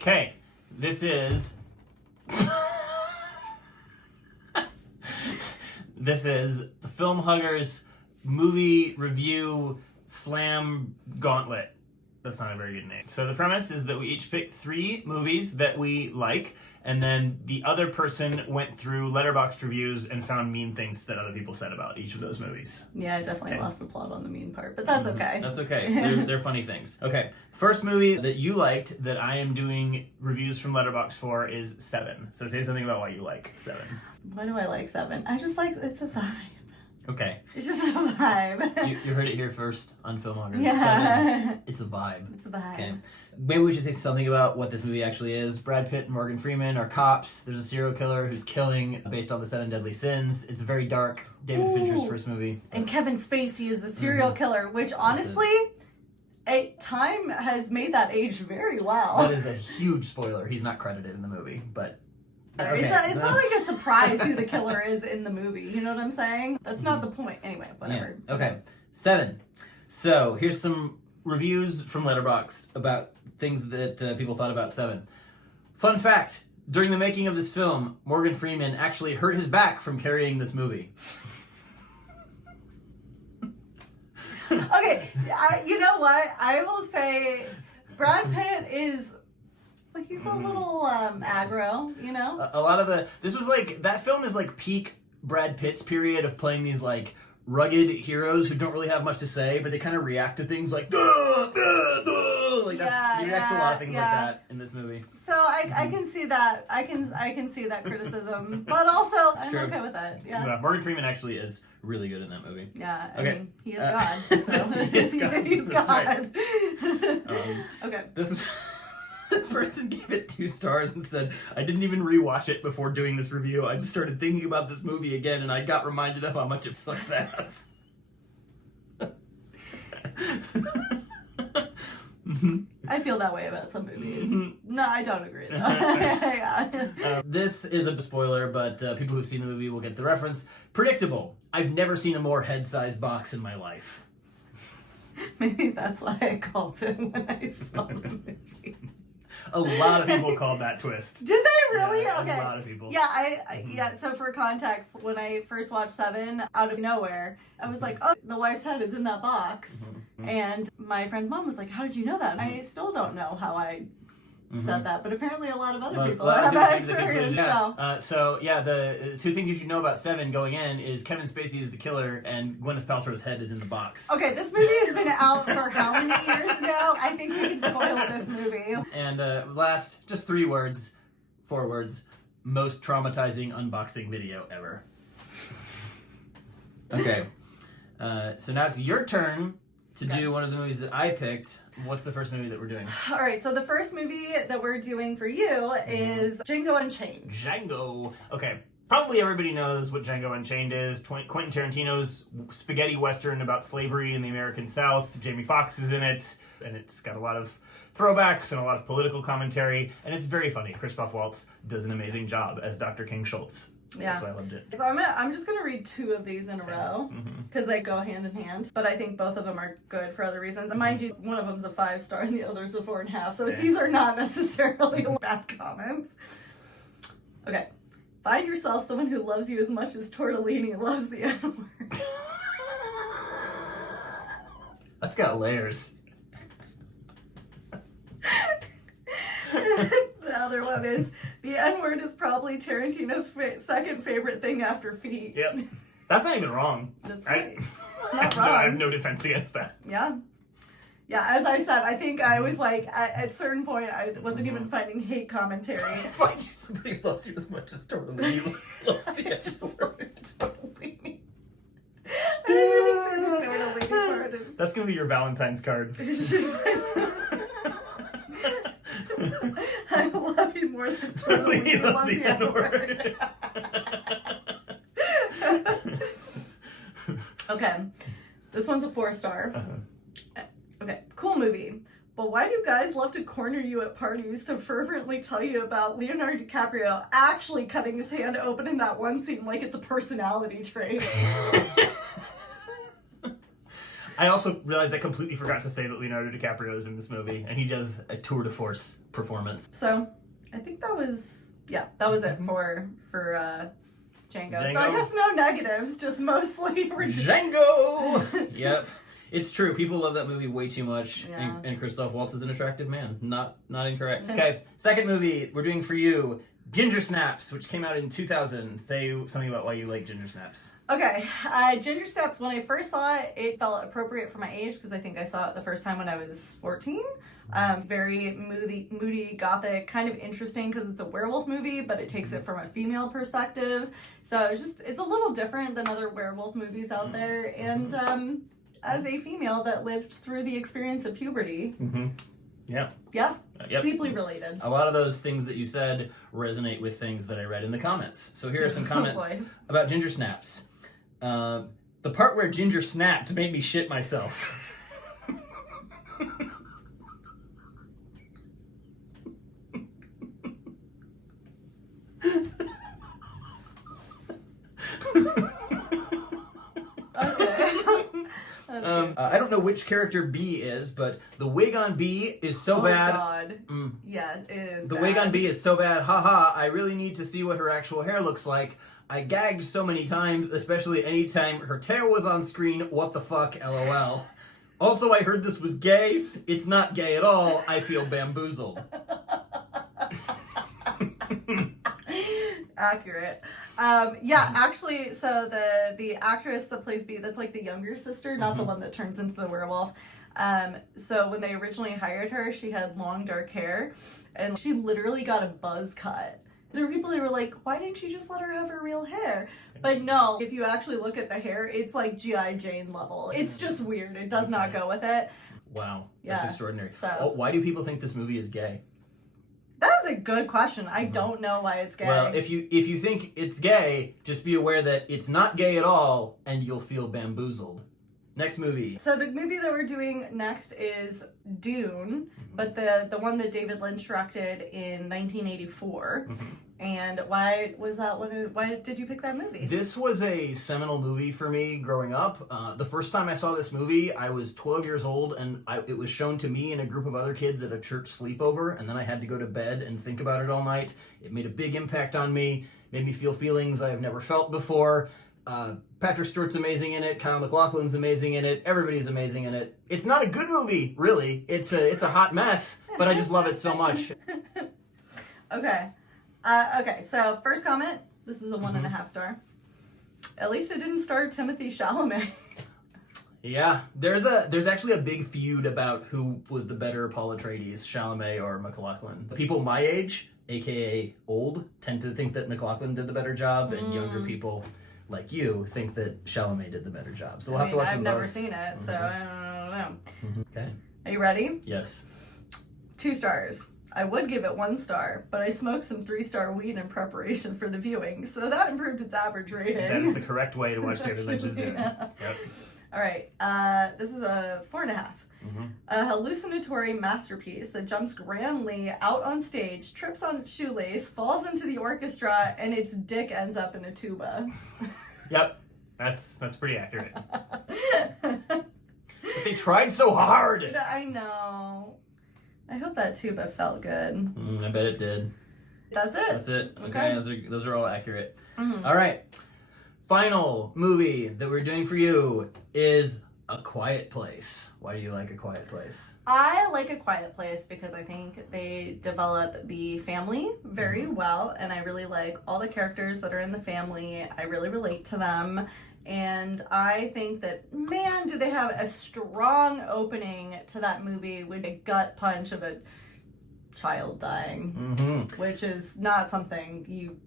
Okay, this is... This is the Film Huggers movie review slam gauntlet. That's not a very good name. So the premise is that we each pick 3 movies that we like, and then the other person went through Letterboxd reviews and found mean things that other people said about each of those movies. Yeah, I definitely lost the plot on the mean part, but that's okay. That's okay. They're funny things. Okay, first movie that you liked that I am doing reviews from Letterboxd for is Seven. So say something about why you like Seven. Why do I like Seven? I just like, it's a vibe. Okay. It's just a vibe. You heard it here first on Film Huggers. Yeah. Seven. It's a vibe. It's a vibe. Okay. Maybe we should say something about what this movie actually is. Brad Pitt and Morgan Freeman are cops. There's a serial killer who's killing based on the 7 deadly sins. It's very dark. David Fincher's first movie. And Kevin Spacey is the serial killer, which honestly, time has made that age very well. That is a huge spoiler. He's not credited in the movie, but... Okay. It's not like a surprise who the killer is in the movie. You know what I'm saying? That's not the point. Anyway, whatever. Yeah. Okay. 7. So here's some reviews from Letterboxd about things that people thought about 7. Fun fact: during the making of this film, Morgan Freeman actually hurt his back from carrying this movie. Okay, you know what? I will say Brad Pitt is... he's a little aggro, you know? A lot of this was like, that film is like peak Brad Pitt's period of playing these like rugged heroes who don't really have much to say, but they kind of react to things like, duh, duh, duh. Like he reacts to a lot of things like that in this movie. So I can see that. I can see that criticism, but also I'm okay with that. Yeah. Morgan Freeman actually is really good in that movie. Yeah. I Okay. mean, he is God. So He's God. he's That's God. Right. Okay. This person gave it 2 stars and said, I didn't even rewatch it before doing this review. I just started thinking about this movie again and I got reminded of how much it sucks ass. I feel that way about some movies. No, I don't agree though. Yeah. This is a spoiler, but people who've seen the movie will get the reference. Predictable. I've never seen a more head-sized box in my life. Maybe that's why I called him when I saw the movie. A lot of people called that twist. Did they really? Yeah, okay. A lot of people. Yeah, yeah. So for context, when I first watched Seven, out of nowhere, I was like, "Oh, the wife's head is in that box," and my friend's mom was like, "How did you know that?" And I still don't know how I said that, but apparently a lot of other people have that experience. Yeah. So yeah, the 2 things you should know about Seven going in is Kevin Spacey is the killer and Gwyneth Paltrow's head is in the box. Okay, this movie has been out for how many years now? I think we can spoil this movie. And last, just 4 words, most traumatizing unboxing video ever. Okay, so now it's your turn to do one of the movies that I picked. What's the first movie that we're doing? All right, so the first movie that we're doing for you is Django Unchained. Django. Okay, probably everybody knows what Django Unchained is. Quentin Tarantino's spaghetti western about slavery in the American South. Jamie Foxx is in it, and it's got a lot of throwbacks and a lot of political commentary, and it's very funny. Christoph Waltz does an amazing job as Dr. King Schultz. Yeah. That's why I loved it. So I'm just going to read 2 of these in a row because they go hand in hand, but I think both of them are good for other reasons. And mind you, one of them's a 5-star and the other's a 4.5, so these are not necessarily bad comments. Okay. Find yourself someone who loves you as much as Tortellini loves the N-word. That's got layers. The other one is, the N-word is probably Tarantino's second favorite thing after feet. Yep. That's not even wrong. That's right. It's not wrong. I have no defense against that. Yeah. Yeah, as I said, I think I was like, at a certain point, I wasn't even finding hate commentary. Find you somebody who loves you as much as Tortellini loves the N-word. Tortellini. I didn't even say the Tortellini part. That's going to be your Valentine's card. I love you more than Tortellini loves the N-word. Okay, this one's a 4-star. Okay, cool movie. But why do guys love to corner you at parties to fervently tell you about Leonardo DiCaprio actually cutting his hand open in that one scene like it's a personality trait? I also realized I completely forgot to say that Leonardo DiCaprio is in this movie, and he does a tour de force performance. So, I think that was it for Django. So I guess no negatives, just mostly Django! Yep. It's true. People love that movie way too much, Yeah. and Christoph Waltz is an attractive man. Not incorrect. Okay, second movie we're doing for you, Ginger Snaps, which came out in 2000. Say something about why you like Ginger Snaps. Okay, Ginger Snaps, when I first saw it, it felt appropriate for my age because I think I saw it the first time when I was 14. Very moody, gothic, kind of interesting because it's a werewolf movie, but it takes it from a female perspective. So it's a little different than other werewolf movies out there. And as a female that lived through the experience of puberty, Yeah. yeah, Yep. deeply related. A lot of those things that you said resonate with things that I read in the comments. So here are some comments about Ginger Snaps. The part where Ginger snapped made me shit myself. I don't know which character B is, but the wig on B is so bad. Oh God. Yeah, it is. The wig on B is so bad. Haha, I really need to see what her actual hair looks like. I gagged so many times, especially anytime her tail was on screen. What the fuck, LOL. Also, I heard this was gay. It's not gay at all. I feel bamboozled. Accurate. Yeah, actually, so the actress that plays B, that's like the younger sister, not the one that turns into the werewolf. So when they originally hired her, she had long dark hair, and she literally got a buzz cut. There were people who were like, why didn't you just let her have her real hair? But no, if you actually look at the hair, it's like G.I. Jane level. It's just weird. It does not go with it. Wow, that's extraordinary. So, why do people think this movie is gay? That is a good question. I don't know why it's gay. Well, if you think it's gay, just be aware that it's not gay at all, and you'll feel bamboozled. Next movie. So the movie that we're doing next is Dune, but the one that David Lynch directed in 1984. And why was that one? Why did you pick that movie? This was a seminal movie for me growing up. The first time I saw this movie, I was 12 years old, and it was shown to me and a group of other kids at a church sleepover, and then I had to go to bed and think about it all night. It made a big impact on me, made me feel feelings I have never felt before. Patrick Stewart's amazing in it. Kyle MacLachlan's amazing in it. Everybody's amazing in it. It's not a good movie, really. It's a hot mess, but I just love it so much. Okay. Okay, so first comment, this is a 1.5 star. At least it didn't star Timothée Chalamet. Yeah, there's actually a big feud about who was the better Paul Atreides, Chalamet or MacLachlan. People my age, aka old, tend to think that MacLachlan did the better job, and younger people like you think that Chalamet did the better job. So we'll have to watch them both. I've never seen it, so I don't know. Okay. Are you ready? Yes. 2 stars. I would give it 1 star, but I smoked some 3-star weed in preparation for the viewing, so that improved its average rating. That is the correct way to watch David Lynch's Dune. Yep. All right, this is a 4.5. A hallucinatory masterpiece that jumps grandly out on stage, trips on its shoelace, falls into the orchestra, and its dick ends up in a tuba. Yep, that's pretty accurate. But they tried so hard. I know. I hope that tuba felt good. I bet it did. That's it. That's it. Okay. Those are all accurate. All right. Final movie that we're doing for you is A Quiet Place. Why do you like A Quiet Place? I like A Quiet Place because I think they develop the family very well, and I really like all the characters that are in the family. I really relate to them, and I think that, man, do they have a strong opening to that movie with a gut punch of a child dying, which is not something you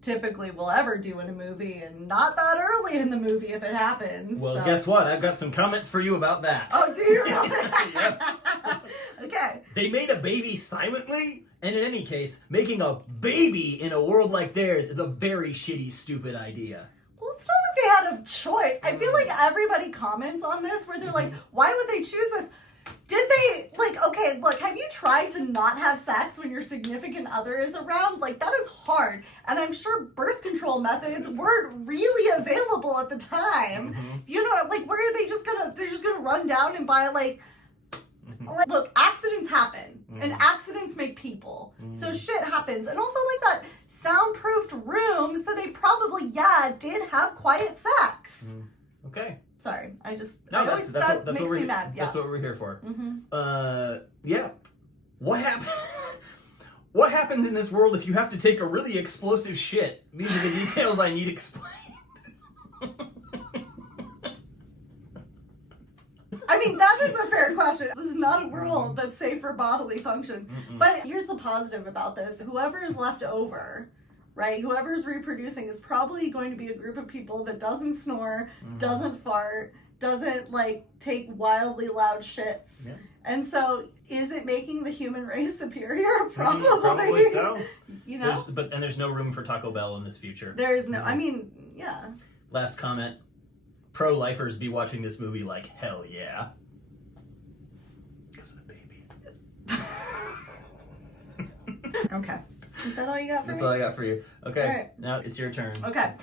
typically will ever do in a movie, and not that early in the movie if it happens. Well, guess what? I've got some comments for you about that. Oh, do you really? Yeah. Okay. They made a baby silently, and in any case, making a baby in a world like theirs is a very shitty, stupid idea. Well, it's not like they had a choice. I feel like everybody comments on this where they're like, why would they choose this? Did they, like, okay, look, have you tried to not have sex when your significant other is around? Like, that is hard. And I'm sure birth control methods weren't really available at the time. You know, like, where are they they're just gonna run down and buy, like, look, accidents happen. And accidents make people. So shit happens. And also, like, that soundproofed room, so they probably, did have quiet sex. Okay. Sorry, that's what we're me mad. Yeah. That's what we're here for. Yeah. What happened? What happens in this world if you have to take a really explosive shit? These are the details I need explained. I mean, that is a fair question. This is not a world that's safe for bodily functions. But here's the positive about this: whoever is left over, right? Whoever's reproducing is probably going to be a group of people that doesn't snore, doesn't fart, doesn't like take wildly loud shits. Yeah. And so, is it making the human race superior? Probably. Probably so. You know? There's no room for Taco Bell in this future. There is no, I mean, yeah. Last comment. Pro-lifers be watching this movie like, hell yeah. Because of the baby. Okay. Is that all you got for me? That's all I got for you. Okay, right. Now it's your turn. Okay.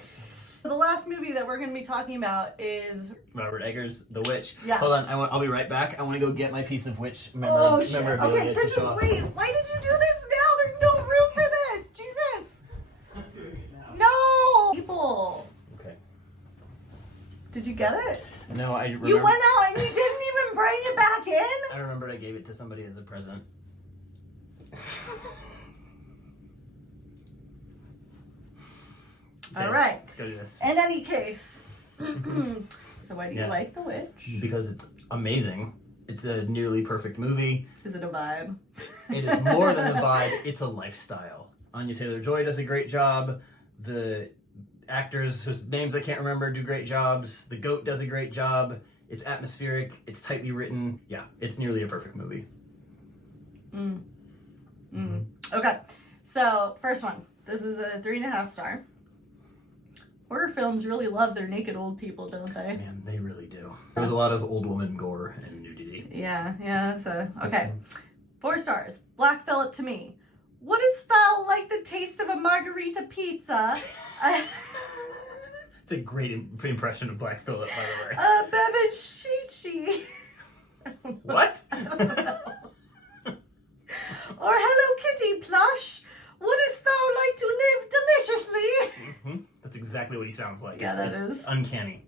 The last movie that we're going to be talking about is Robert Eggers' The Witch. Yeah. Hold on, I'll be right back. I want to go get my piece of witch memorabilia. Okay, this is great. Why did you do this now? There's no room for this. Jesus. I'm doing it now. No. People. Okay. Did you get it? No, I remember. You went out and you didn't even bring it back in? I remembered I gave it to somebody as a present. Okay, all right. Let's go do this. In any case. So why do you like The Witch? Because it's amazing. It's a nearly perfect movie. Is it a vibe? It is more than a vibe. It's a lifestyle. Anya Taylor-Joy does a great job. The actors whose names I can't remember do great jobs. The GOAT does a great job. It's atmospheric. It's tightly written. Yeah, it's nearly a perfect movie. Okay. So, first one. This is a 3.5 star. Horror films really love their naked old people, don't they? Man, they really do. There's a lot of old woman gore and nudity. Yeah, so, okay. 4 stars. Black Phillip to me. Wouldst thou like the taste of a margarita pizza? It's a great impression of Black Phillip, by the way. Babachichi. What? I don't know. Or Hello Kitty plush. Wouldst thou like to live deliciously? That's exactly what he sounds like. Yeah, it's is. Uncanny.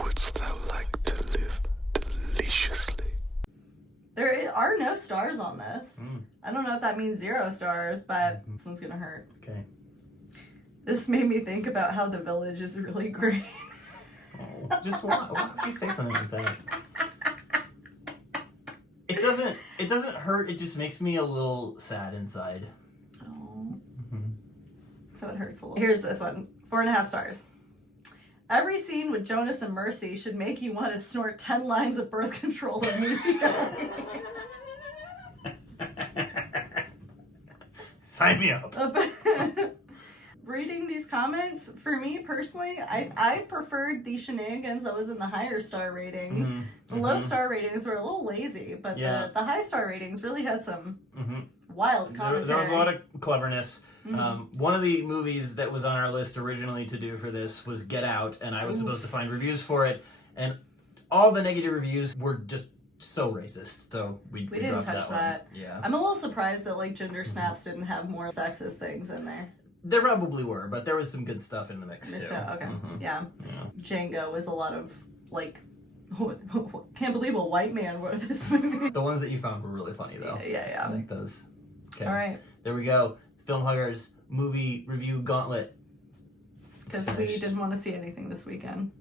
Wouldst thou like to live deliciously? There are no stars on this. I don't know if that means 0 stars, but this one's gonna hurt. Okay. This made me think about how The Village is really great. Just why would you say something like that? It doesn't hurt. It just makes me a little sad inside. Oh. So it hurts a little. Here's this one. 4.5 stars. Every scene with Jonas and Mercy should make you want to snort 10 lines of birth control immediately. Sign me up. Reading these comments, for me personally, I preferred the shenanigans that was in the higher star ratings. The low star ratings were a little lazy, but the high star ratings really had some wild commentary. There was a lot of cleverness. One of the movies that was on our list originally to do for this was Get Out, and I was supposed to find reviews for it, and all the negative reviews were just so racist, so we didn't touch that. Yeah. I'm a little surprised that like Ginger Snaps didn't have more sexist things in there. There probably were, but there was some good stuff in the mix too. Okay, yeah. Django was a lot of like, can't believe a white man wrote this movie. The ones that you found were really funny though. Yeah. I like those. Okay. All right. There we go. Film Huggers movie review gauntlet. Because we didn't want to see anything this weekend.